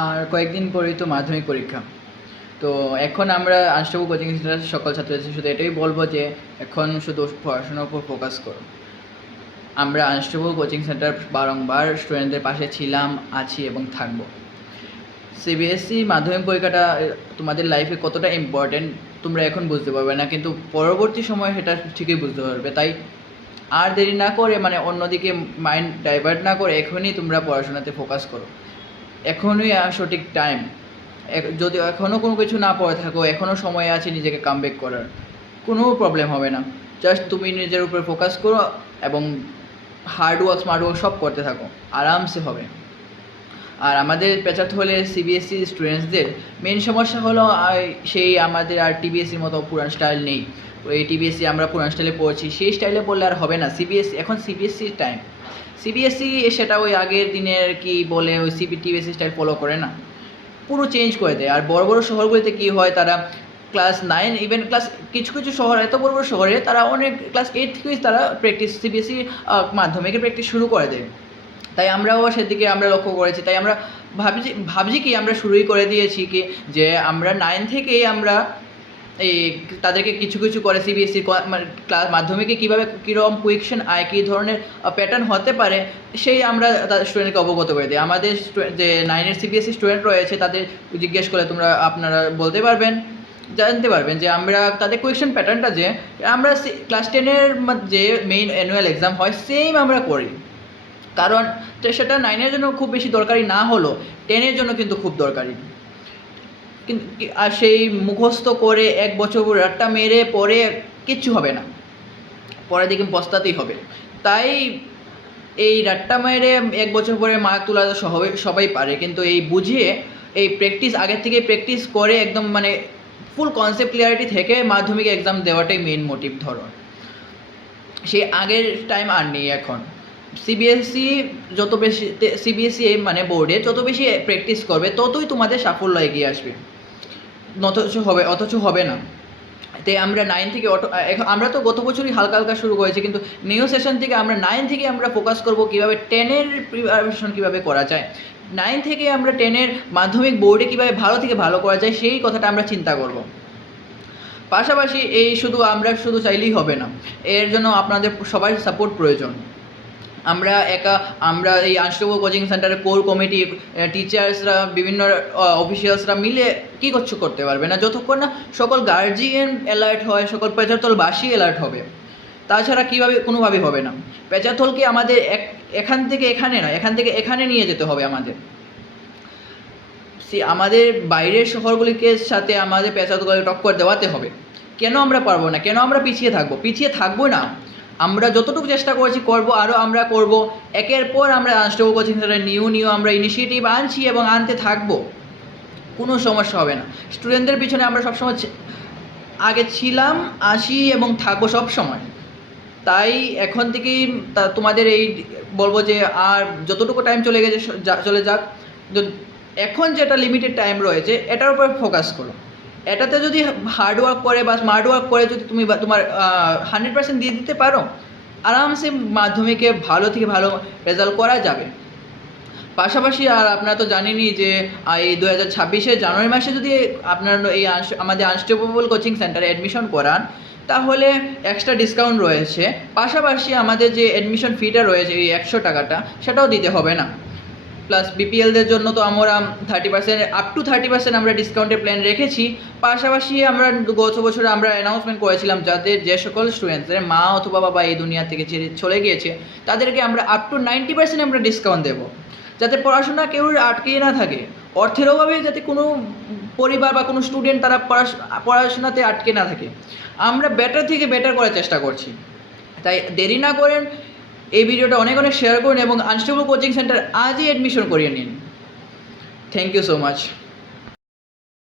আর কয়েকদিন পরেই তো মাধ্যমিক পরীক্ষা। তো এখন আমরা আনস্টেবল কোচিং সেন্টারের সকল ছাত্রছাত্রী শুধু এটাই বলবো যে এখন শুধু পড়াশোনার উপর ফোকাস করো। আমরা আনস্টেবল কোচিং সেন্টার বারংবার স্টুডেন্টদের পাশে ছিলাম, আছি এবং থাকবো। সিবিএসসি মাধ্যমিক পরীক্ষাটা তোমাদের লাইফে কতটা ইম্পর্টেন্ট তোমরা এখন বুঝতে পারবে না, কিন্তু পরবর্তী সময় সেটা ঠিকই বুঝতে পারবে। তাই আর দেরি না করে, মানে অন্যদিকে মাইন্ড ডাইভার্ট না করে এখনই তোমরা পড়াশোনাতে ফোকাস করো। এখনই সঠিক টাইম। যদি এখনও কোনো কিছু না পড়ে থাকো, এখনও সময় আছে নিজেকে কামব্যাক করার, কোনো প্রবলেম হবে না। জাস্ট তুমি নিজের উপরে ফোকাস করো এবং হার্ড ওয়ার্ক স্মার্ট ওয়ার্ক সব করতে থাকো, আরামসে হবে। আর আমাদের পেঁচাথলে সিবিএসসি স্টুডেন্টসদের মেন সমস্যা হলো সেই আমাদের আর টিবিএসসির মতো পুরান স্টাইল নেই। ওই টিবিএসসি আমরা পুরান স্টাইলে পড়ছি, সেই স্টাইলে পড়লে আর হবে না। সিবিএসসি এখন সিবিএসসির টাইম। সিবিএসসি সেটা ওই আগের দিনের কি বলে ওই টিবিএসসি স্টাইল ফলো করে না, পুরো চেঞ্জ করে দেয়। আর বড় বড় শহরগুলিতে কী হয়, তারা ক্লাস 9 ইভেন ক্লাস কিছু কিছু শহর, এত বড় বড় শহরে তারা অনেক ক্লাস 8 থেকেই তারা প্র্যাকটিস সিবিএসসি মাধ্যমিকের প্র্যাকটিস শুরু করে দেয়। তাই আমরাও সেদিকে আমরা লক্ষ্য করেছি। তাই আমরা ভাবছি কি আমরা শুরুই করে দিয়েছি কি যে আমরা 9 থেকেই আমরা এই তাদেরকে কিছু কিছু করে সিবিএসসি মানে ক্লাস মাধ্যমিকে কীভাবে কীরকম কোয়েকশন আয়, কী ধরনের প্যাটার্ন হতে পারে, সেই আমরা তাদের স্টুডেন্টকে অবগত করে দিই। আমাদের যে 9-এর সিবিএসসি স্টুডেন্ট রয়েছে তাদের জিজ্ঞেস করলে আপনারা বলতে পারবেন, জানতে পারবেন যে আমরা তাদের কোয়েকশন প্যাটার্নটা যে আমরা ক্লাস 10-এর যে মেইন অ্যানুয়াল এক্সাম হয় সেম আমরা করি। কারণ সেটা 9-এর জন্য খুব বেশি দরকারি না হলো 10-এর জন্য কিন্তু খুব দরকারি। আর সেই মুখস্থ করে 1 বছর রাতটা মেরে পরে কিচ্ছু হবে না, পরের দিকে পস্তাতেই হবে। তাই এই রাতটা মেরে 1 বছর পরে মার্ক তোলা সবাই পারে, কিন্তু এই বুঝিয়ে এই প্র্যাকটিস আগের থেকে প্র্যাকটিস করে একদম মানে ফুল কনসেপ্ট ক্লিয়ারিটি থেকে মাধ্যমিক এক্সাম দেওয়াটাই মেইন মোটিভ। ধরো সেই আগের টাইম আর নেই এখন। সিবিএসসি যত বেশি সিবিএসসি মানে বোর্ডে যত বেশি প্র্যাকটিস করবে ততই তোমাদের সাফল্য এগিয়ে আসবে, অথচ হবে না। তাই আমরা 9 থেকে আমরা তো গত বছরই হালকা হালকা শুরু করেছি, কিন্তু নিউ সেশন থেকে আমরা 9 থেকে আমরা ফোকাস করব কীভাবে 10-এর প্রিপারেশন কীভাবে করা যায়, 9 থেকে আমরা 10-এর মাধ্যমিক বোর্ডে কীভাবে ভালো থেকে ভালো করা যায় সেই কথাটা আমরা চিন্তা করব। পাশাপাশি এই আমরা শুধু চাইলেই হবে না, এর জন্য আপনাদের সবাই সাপোর্ট প্রয়োজন। আমরা এই আনস্টেবল কোচিং সেন্টারের কোর কমিটি, টিচার্সরা, বিভিন্ন অফিসিয়ালসরা মিলে কী করতে পারবে না যতক্ষণ না সকল গার্জিয়ান অ্যালার্ট হয়, সকল পেঁচাথলবাসী অ্যালার্ট হবে। তাছাড়া কীভাবে কোনোভাবেই হবে না। পেঁচাথলকে আমাদের এখান থেকে এখানে নয়, এখান থেকে এখানে নিয়ে যেতে হবে আমাদের। আমাদের বাইরের শহরগুলিকে সাথে আমাদের পেঁচাথলকে টক্কর দেওয়াতে হবে। কেন আমরা পারবো না, কেন আমরা পিছিয়ে থাকবো না। আমরা যতটুকু চেষ্টা করেছি করব, আরও আমরা করব। একের পর আমরা আনস্টেবল কোচিং সেন্টারে নিউ আমরা ইনিশিয়েটিভ আনছি এবং আনতে থাকবো, কোনো সমস্যা হবে না। স্টুডেন্টদের পিছনে আমরা সবসময় আগে ছিলাম, আসি এবং থাকবো সব সময়। তাই এখন থেকেই তোমাদের এই বলবো যে আর যতটুকু টাইম চলে যাক, এখন যেটা লিমিটেড টাইম রয়েছে এটার উপর ফোকাস করো। এটাতে যদি হার্ড ওয়ার্ক করে বা স্মার্ট ওয়ার্ক করে যদি তুমি তোমার 100% দিয়ে দিতে পারো, আরামসে মাধ্যমিকে ভালো থেকে ভালো রেজাল্ট করা যাবে। পাশাপাশি আর আপনারা তো জানেনই যে এই 2026 জানুয়ারি মাসে যদি আপনারা এই আমাদের আনস্টেবল কোচিং সেন্টারে অ্যাডমিশন করান তাহলে এক্সট্রা ডিসকাউন্ট রয়েছে। পাশাপাশি আমাদের যে অ্যাডমিশন ফিটা রয়েছে এই 100 টাকাটা, সেটাও দিতে হবে না। প্লাস বিপিএলদের জন্য তো আমরা 30% আপ টু 30% আমরা ডিসকাউন্টের প্ল্যান রেখেছি। পাশাপাশি আমরা গত বছর আমরা অ্যানাউন্সমেন্ট করেছিলাম যে সকল স্টুডেন্টসদের মা অথবা বাবা এই দুনিয়া থেকে চলে গিয়েছে তাদেরকে আমরা আপ টু 90% আমরা ডিসকাউন্ট দেবো, যাতে পড়াশোনা কেউ আটকে না থাকে। অর্থের অভাবে যাতে কোনো পরিবার বা কোনো স্টুডেন্ট তারা পড়াশোনাতে আটকে না থাকে। আমরা বেটার থেকে বেটার করার চেষ্টা করছি। তাই দেরি না করেন, এই ভিডিওটা অনেক শেয়ার করুন এবং আনস্টেবল কোচিং সেন্টার আজই অ্যাডমিশন করিয়ে নিন। Thank you so much.